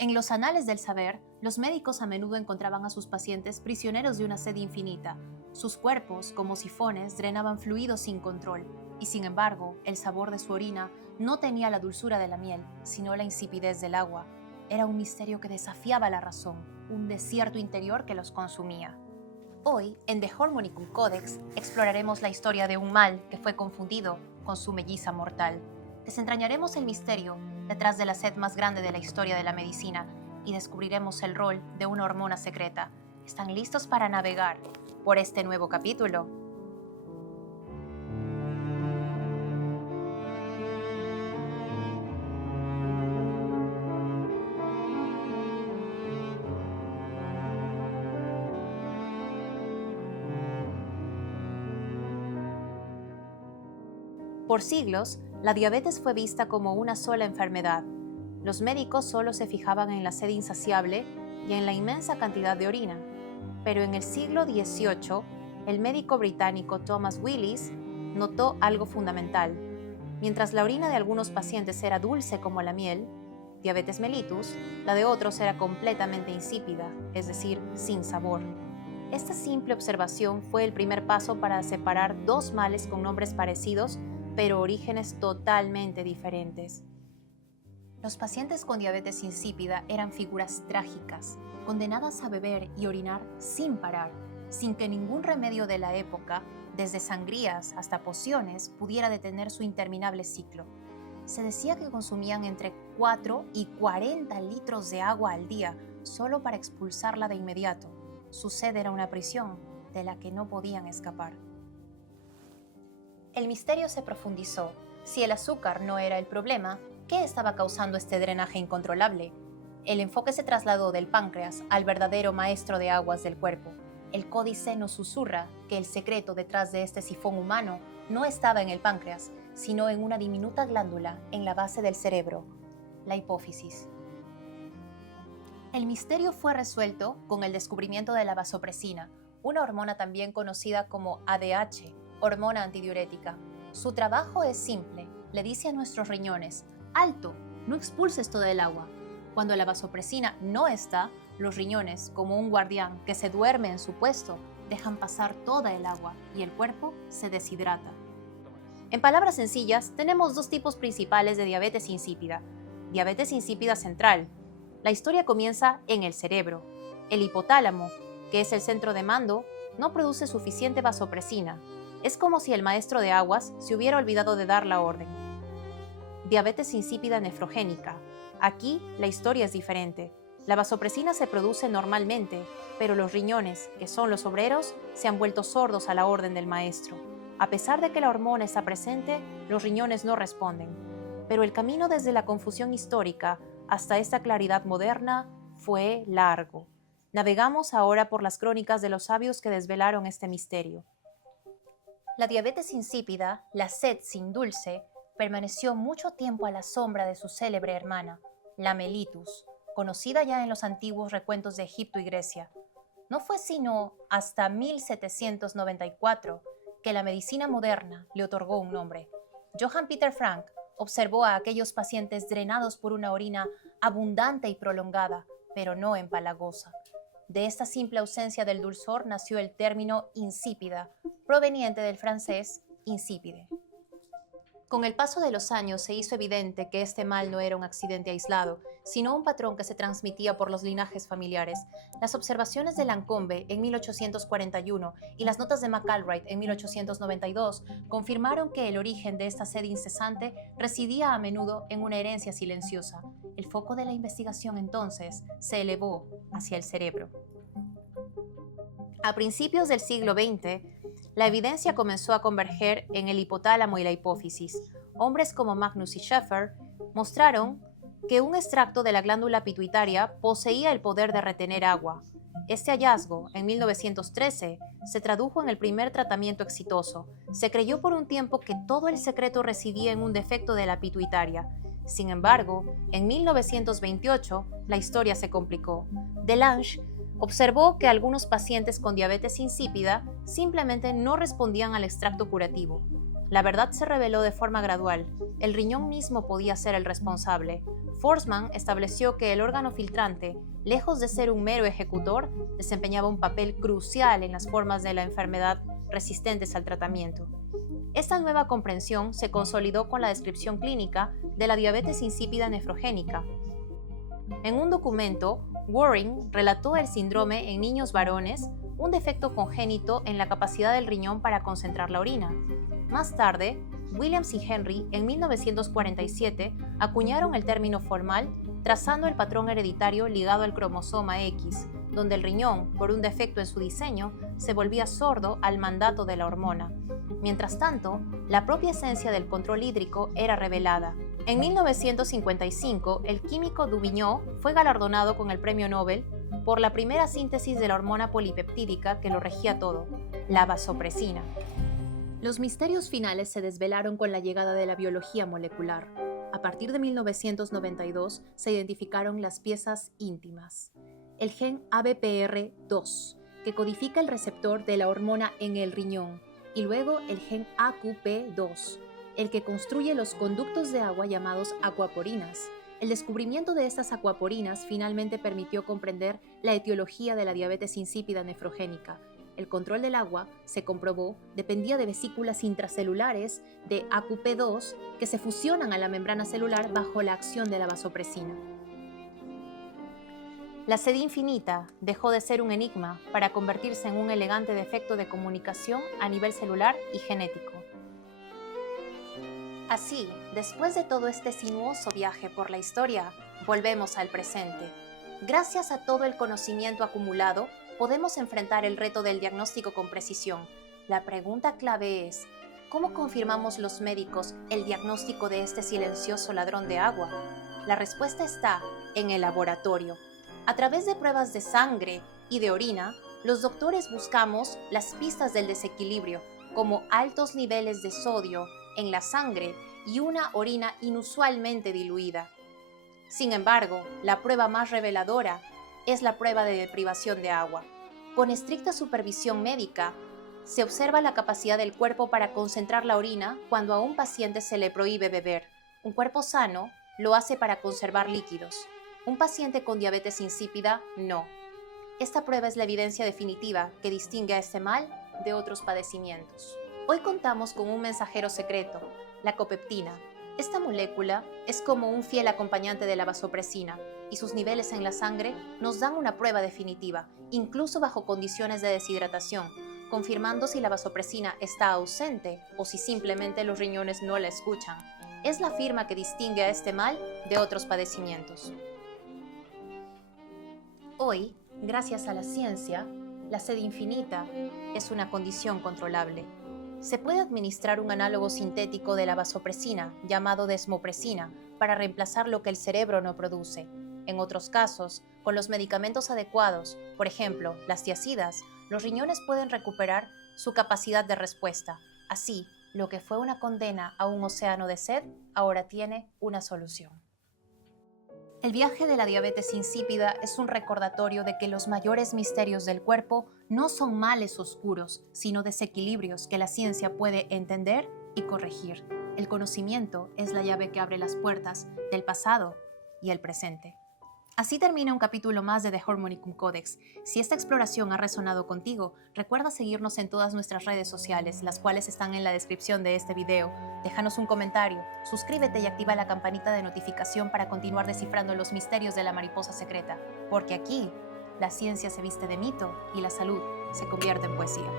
En los anales del saber, los médicos a menudo encontraban a sus pacientes prisioneros de una sed infinita. Sus cuerpos, como sifones, drenaban fluidos sin control, y sin embargo, el sabor de su orina no tenía la dulzura de la miel, sino la insipidez del agua. Era un misterio que desafiaba la razón, un desierto interior que los consumía. Hoy, en The Harmonicum Codex, exploraremos la historia de un mal que fue confundido con su melliza mortal. Desentrañaremos el misterio detrás de la sed más grande de la historia de la medicina y descubriremos el rol de una hormona secreta. ¿Están listos para navegar por este nuevo capítulo? Por siglos, la diabetes fue vista como una sola enfermedad. Los médicos solo se fijaban en la sed insaciable y en la inmensa cantidad de orina. Pero en el siglo XVIII, el médico británico Thomas Willis notó algo fundamental. Mientras la orina de algunos pacientes era dulce como la miel, diabetes mellitus, la de otros era completamente insípida, es decir, sin sabor. Esta simple observación fue el primer paso para separar dos males con nombres parecidos, pero orígenes totalmente diferentes. Los pacientes con diabetes insípida eran figuras trágicas, condenadas a beber y orinar sin parar, sin que ningún remedio de la época, desde sangrías hasta pociones, pudiera detener su interminable ciclo. Se decía que consumían entre 4 y 40 litros de agua al día, solo para expulsarla de inmediato. Su sed era una prisión de la que no podían escapar. El misterio se profundizó. Si el azúcar no era el problema, ¿qué estaba causando este drenaje incontrolable? El enfoque se trasladó del páncreas al verdadero maestro de aguas del cuerpo. El códice nos susurra que el secreto detrás de este sifón humano no estaba en el páncreas, sino en una diminuta glándula en la base del cerebro, la hipófisis. El misterio fue resuelto con el descubrimiento de la vasopresina, una hormona también conocida como ADH, hormona antidiurética. Su trabajo es simple, le dice a nuestros riñones: ¡alto! No expulses toda el agua. Cuando la vasopresina no está, los riñones, como un guardián que se duerme en su puesto, dejan pasar toda el agua y el cuerpo se deshidrata. En palabras sencillas, tenemos dos tipos principales de diabetes insípida. Diabetes insípida central. La historia comienza en el cerebro. El hipotálamo, que es el centro de mando, no produce suficiente vasopresina. Es como si el maestro de aguas se hubiera olvidado de dar la orden. Diabetes insípida nefrogénica. Aquí la historia es diferente. La vasopresina se produce normalmente, pero los riñones, que son los obreros, se han vuelto sordos a la orden del maestro. A pesar de que la hormona está presente, los riñones no responden. Pero el camino desde la confusión histórica hasta esta claridad moderna fue largo. Navegamos ahora por las crónicas de los sabios que desvelaron este misterio. La diabetes insípida, la sed sin dulce, permaneció mucho tiempo a la sombra de su célebre hermana, la mellitus, conocida ya en los antiguos recuentos de Egipto y Grecia. No fue sino hasta 1794 que la medicina moderna le otorgó un nombre. Johann Peter Frank observó a aquellos pacientes drenados por una orina abundante y prolongada, pero no empalagosa. De esta simple ausencia del dulzor nació el término insípida, proveniente del francés insipide. Con el paso de los años se hizo evidente que este mal no era un accidente aislado, sino un patrón que se transmitía por los linajes familiares. Las observaciones de Lacombe en 1841 y las notas de McAlwright en 1892 confirmaron que el origen de esta sed incesante residía a menudo en una herencia silenciosa. El foco de la investigación entonces se elevó hacia el cerebro. A principios del siglo XX, la evidencia comenzó a converger en el hipotálamo y la hipófisis. Hombres como Magnus y Schaeffer mostraron que un extracto de la glándula pituitaria poseía el poder de retener agua. Este hallazgo, en 1913, se tradujo en el primer tratamiento exitoso. Se creyó por un tiempo que todo el secreto residía en un defecto de la pituitaria. Sin embargo, en 1928, la historia se complicó. Delange observó que algunos pacientes con diabetes insípida simplemente no respondían al extracto curativo. La verdad se reveló de forma gradual. El riñón mismo podía ser el responsable. Forsman estableció que el órgano filtrante, lejos de ser un mero ejecutor, desempeñaba un papel crucial en las formas de la enfermedad resistentes al tratamiento. Esta nueva comprensión se consolidó con la descripción clínica de la diabetes insípida nefrogénica. En un documento, Waring relató el síndrome en niños varones, un defecto congénito en la capacidad del riñón para concentrar la orina. Más tarde, Williams y Henry, en 1947, acuñaron el término formal trazando el patrón hereditario ligado al cromosoma X, donde el riñón, por un defecto en su diseño, se volvía sordo al mandato de la hormona. Mientras tanto, la propia esencia del control hídrico era revelada. En 1955, el químico Dubignon fue galardonado con el Premio Nobel por la primera síntesis de la hormona polipeptídica que lo regía todo, la vasopresina. Los misterios finales se desvelaron con la llegada de la biología molecular. A partir de 1992 se identificaron las piezas íntimas. El gen ABPR2, que codifica el receptor de la hormona en el riñón, y luego el gen AQP2, el que construye los conductos de agua llamados acuaporinas. El descubrimiento de estas acuaporinas finalmente permitió comprender la etiología de la diabetes insípida nefrogénica. El control del agua, se comprobó, dependía de vesículas intracelulares de AQP2 que se fusionan a la membrana celular bajo la acción de la vasopresina. La sed infinita dejó de ser un enigma para convertirse en un elegante defecto de comunicación a nivel celular y genético. Así, después de todo este sinuoso viaje por la historia, volvemos al presente. Gracias a todo el conocimiento acumulado, podemos enfrentar el reto del diagnóstico con precisión. La pregunta clave es, ¿cómo confirmamos los médicos el diagnóstico de este silencioso ladrón de agua? La respuesta está en el laboratorio. A través de pruebas de sangre y de orina, los doctores buscamos las pistas del desequilibrio, como altos niveles de sodio en la sangre y una orina inusualmente diluida. Sin embargo, la prueba más reveladora es la prueba de deprivación de agua. Con estricta supervisión médica, se observa la capacidad del cuerpo para concentrar la orina cuando a un paciente se le prohíbe beber. Un cuerpo sano lo hace para conservar líquidos. Un paciente con diabetes insípida, no. Esta prueba es la evidencia definitiva que distingue a este mal de otros padecimientos. Hoy contamos con un mensajero secreto, la copeptina. Esta molécula es como un fiel acompañante de la vasopresina y sus niveles en la sangre nos dan una prueba definitiva, incluso bajo condiciones de deshidratación, confirmando si la vasopresina está ausente o si simplemente los riñones no la escuchan. Es la firma que distingue a este mal de otros padecimientos. Hoy, gracias a la ciencia, la sed infinita es una condición controlable. Se puede administrar un análogo sintético de la vasopresina, llamado desmopresina, para reemplazar lo que el cerebro no produce. En otros casos, con los medicamentos adecuados, por ejemplo, las tiazidas, los riñones pueden recuperar su capacidad de respuesta. Así, lo que fue una condena a un océano de sed, ahora tiene una solución. El viaje de la diabetes insípida es un recordatorio de que los mayores misterios del cuerpo no son males oscuros, sino desequilibrios que la ciencia puede entender y corregir. El conocimiento es la llave que abre las puertas del pasado y el presente. Así termina un capítulo más de The Hormonicum Codex. Si esta exploración ha resonado contigo, recuerda seguirnos en todas nuestras redes sociales, las cuales están en la descripción de este video. Déjanos un comentario, suscríbete y activa la campanita de notificación para continuar descifrando los misterios de la mariposa secreta, porque aquí la ciencia se viste de mito y la salud se convierte en poesía.